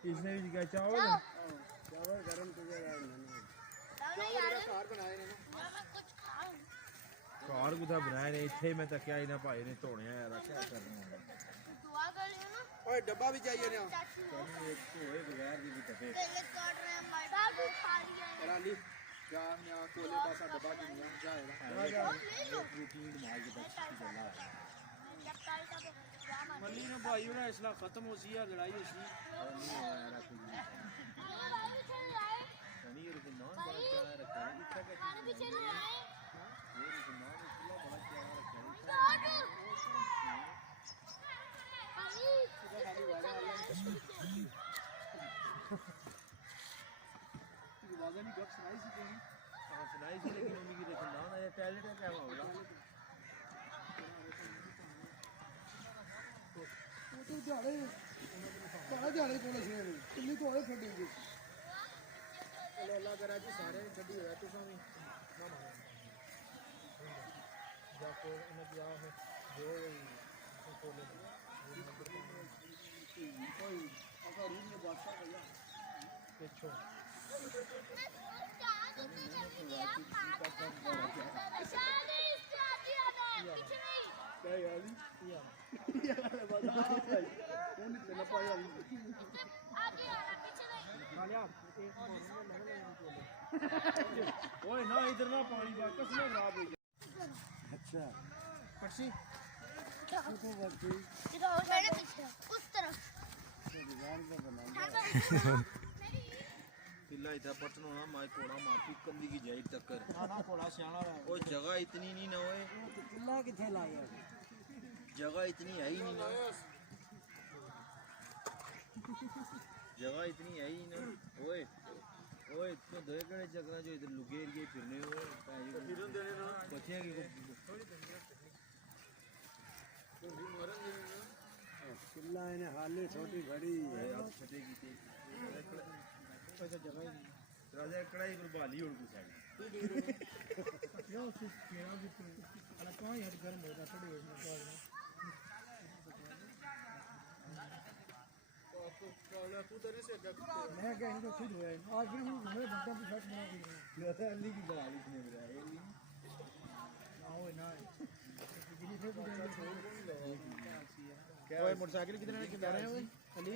इसने भी क्या चावल चावल गरम किया कार कुछ बनाया नहीं इतने मैं तक क्या इन्हें भाई ने धोने यार क्या करना है दुआ कर लियो ना ओए डब्बा भी चाहिए ना एक धोए बगैर की भी तपे पहले काट रहे हैं मर्दा भी खा लिया राली क्या यहाँ कोले पासा डब्बा की नहीं जाएगा प्रोटीन मार के बस चला जब ताल का मल्ली ने भाई ना इसला खत्म हो सी है लड़ाई हो सी नहीं हो यार कुछ नहीं ये रुक ना बड़ा क्या रखा है इतना का खाने पीछे नहीं आए ये रुक ना इतना बड़ा क्या रखा है वाजा नहीं गप सुनाई सी कोई हां सुनाई सी लेकिन उन्हीं की देखो ना ये टैलेंट है क्या होगा वो तो झाड़े बड़ा झाड़े कोले से किन्नी तो है छोड़ी जी चलो अल्लाह करा जी सारे गड्डी होया तू सामी ना मारो जाको उन्हें दिया है जो कोले कोई अगर रूम में बादशाह भैया देखो क्या यार यार बता भाई कौन चला पाया आगे आना पीछे नहीं खालिया एक ओए ना इधर ना पानी वापस ना खराब हो जाए अच्छा पर्सी तो वर्ती इधर मैंने पीछे उस तरफ दुकान पे बना पिल्ला इधर पटन होना माई कोड़ा मारती कंदी की जाई टक्कर ना थोड़ा सियाना रहा ओ जगह इतनी नहीं ना ओए किला किथे लाया जगह इतनी है ही नहीं ना जगह इतनी है ही ना ओए ओए इतने दो कड़े जगह जो इधर लुके एरिया फिरने हो फिरन देने ना बच्चे की किला इन्हें हाले छोटी बड़ी है अब छटे की थी ऐसा जगह ही नहीं राजा कड़ाई पर बाली और कुछ है यो सिर्फ मेरा भी तो अरे कहाँ यार गर्म होगा थोड़ी हो जाएगा तू तेरे से मैं क्या इनको खुद हुआ है आज भी हम मेरे बंदा भी शर्ट बना दी है अली की बाल इसने बनाया ना हो ना गिनी से तो क्या मोटरसाइकिल कितने में कितना रहे हैं अली